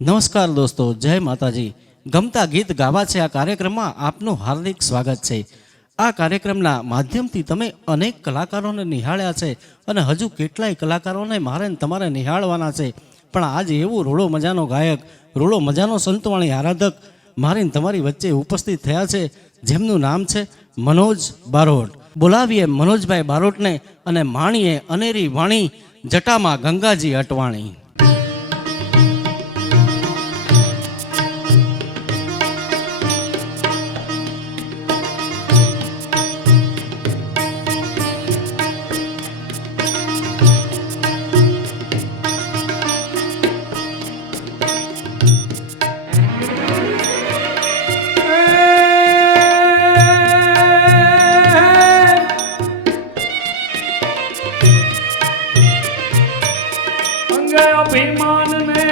નમસ્કાર દોસ્તો, જય માતાજી. ગમતા ગીત ગાવા છે આ કાર્યક્રમમાં આપનું હાર્દિક સ્વાગત છે. આ કાર્યક્રમના માધ્યમથી તમે અનેક કલાકારોને નિહાળ્યા છે અને હજુ કેટલાય કલાકારોને મારે તમારે નિહાળવાના છે. પણ આજે એવું રૂડો મજાનો ગાયક, રૂડો મજાનો સંતવાણી આરાધક મારીને તમારી વચ્ચે ઉપસ્થિત થયા છે, જેમનું નામ છે મનોજ બારોટ. બોલાવીએ મનોજભાઈ બારોટને અને માણીએ અનેરી વાણી, જટામાં ગંગાજી અટવાણી. અભિમાન ને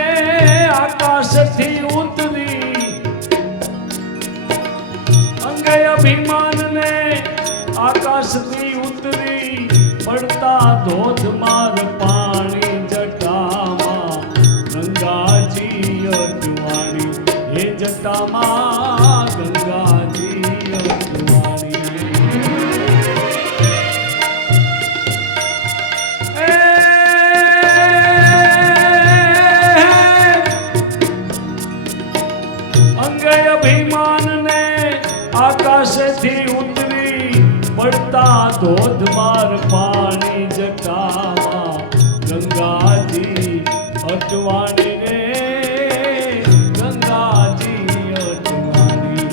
આકાશથી ઉતરી, અંગે અભિમાન ને આકાશથી ઉતરી, પડતા ધોધમાર પાણી જટામાં ગંગાજી અટવાણી. હે જટામાં ગંગાજી અટવાણી. આકાશથી ઉતરી, પડતા ધોધમાર પાણી જટામાં ગંગાજી અટવાણી રે, ગંગાજી અટવાણી.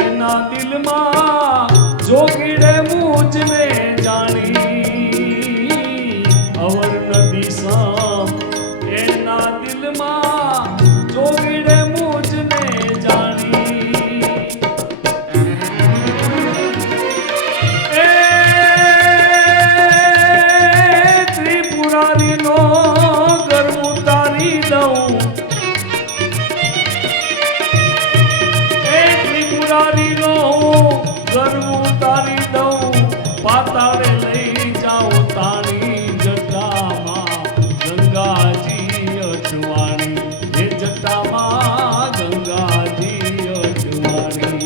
એના દિલમાં જોગીડે મુજને જાણી, અવર નદી સામ એના દિલમાં જોગીડે મુજને જાણી. એ ત્રિપુરારીનો ગર્વ ઉતારી દઉં, ગર્વ ઉતારી દઉં, પાતાળે લઈ જાઉં તાણી જટામાં ગંગાજી અટવાણી. હે જટામાં ગંગાજી અટવાણી.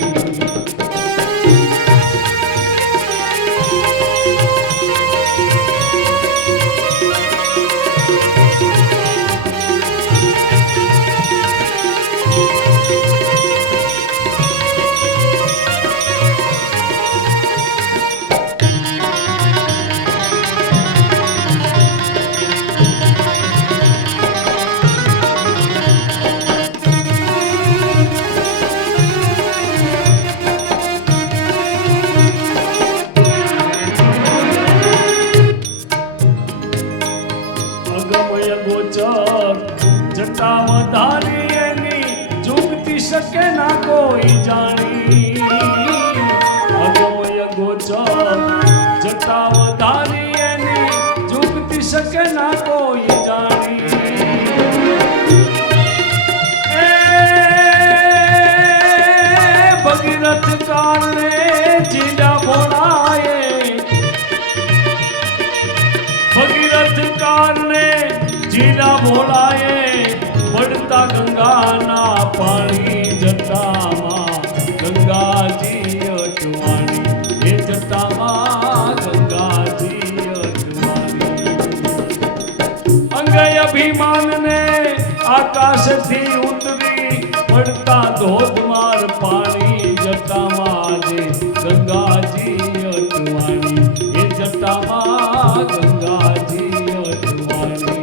જટા વધારી એની ચૂકતી શકે ના કોઈ જાણી. અગમય ગોચર જટા વધારી એની ચૂકતી શકે ના કોઈ જાણી. એ ભગીરથ કારણે જીડા ભોળાએ, ભગીરથ કારણે જીડા ભોળાએ, પડતા ગંગાના પાણી જટામાં ગંગાજી અટવાણી. હે જટામાં ગંગાજી અટવાણી. અંગે અભિમાન ને આકાશથી ઉતરી, પડતા ધોધમાર પાણી જટામાં ગંગાજી અટવાણી. હે જટામાં ગંગાજી અટવાણી.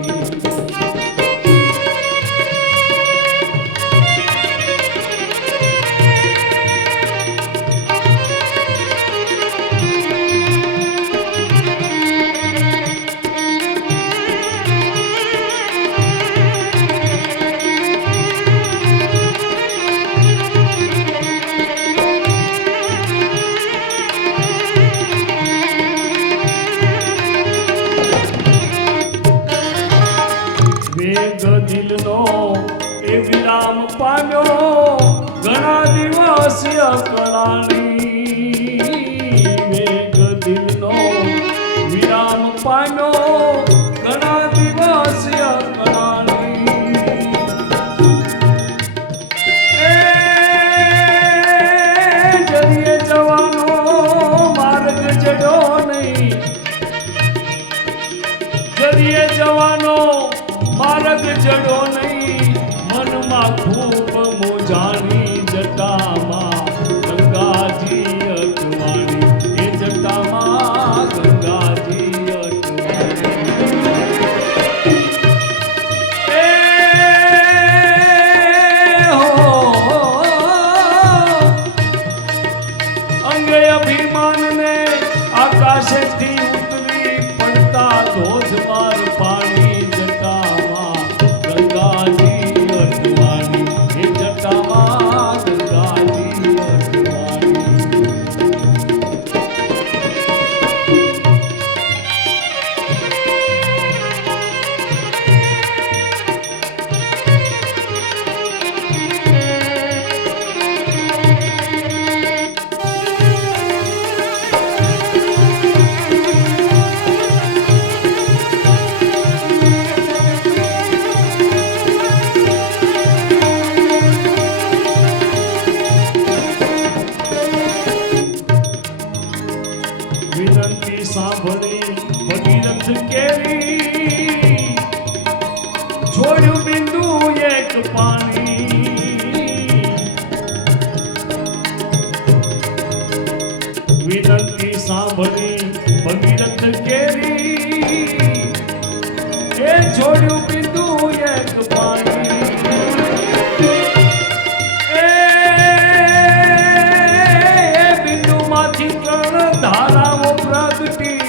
પામ્યો ઘણા દિવસ અકળાણી વેગ દિલનો વિરામ પામ્યો ઘણા દિવસ અકળાણી જરીએ જવાનો માર્ગ જડ્યો નહીં જરીએ જવાનો માર્ગ જડો નહીં મનમાં ખૂબ મોજાણી જટામાં ગંગાજી અટવાણી એ જટામાં ગંગાજી અટવાણી અંગે અભિમાનને આકાશેથી ઉતરી પડતા ધોધમાર પાણી જટામાં ગંગાજી અટવાણી એ જટામાં ગંગાજી અટવાણી વિનંતી સાંભળી ભગીરથ કેરી છોડ્યું બિંદુ એક પાણી વિનંતી સાંભળી ભગીરથ કેરી એ છોડ્યું બિંદુ એક પાણી એ બિંદુમાંથી ત્રણ ધારાઓ પ્રગટી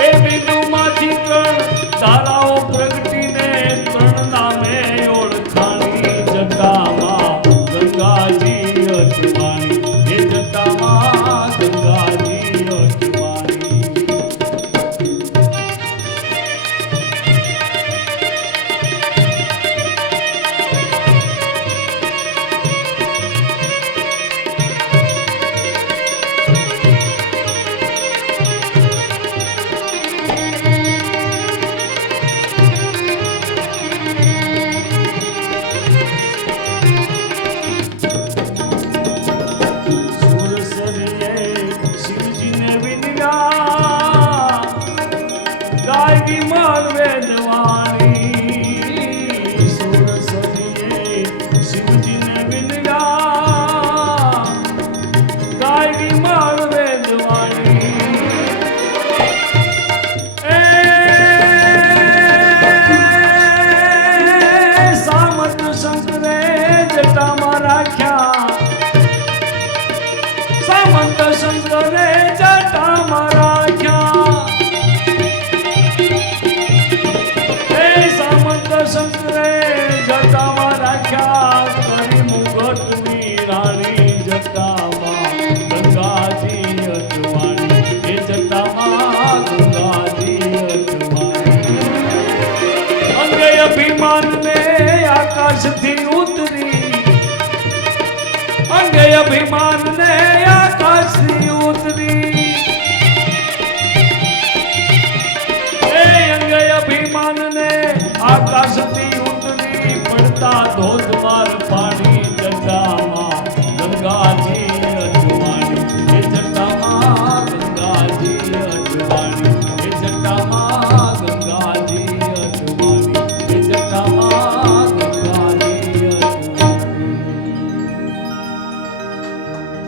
એ બિંદુમાંથી ત્રણ ધારાઓ પ્રગટીને ત્રણ નામે ઓળખાણી જટામાં ગંગાજી અટવાણી એ જટામાં ગંગાજી અટવાણી સુરસરીએ શિવજીને વિનવ્યા ગાયકી માર વેદવાણી સુરસરીએ શિવજીને વિનવ્યા ગાયકી માર વેદવાણી એ સામત શંકરે જટામાં રાખ્યા સામંત શંકરે જટામાં રાખ્યા હે સામંત શંકરે જટામાં રાખ્યા કરી મુગટની રાણી જટામાં ગંગાજી અટવાણી એ જટામાં ગંગાજી અટવાણી અંગે અભિમાનને આકાશથી ઉતરી અંગે અભિમાનને આકાશથી ઉતરી એ અંગે અભિમાનને આકાશ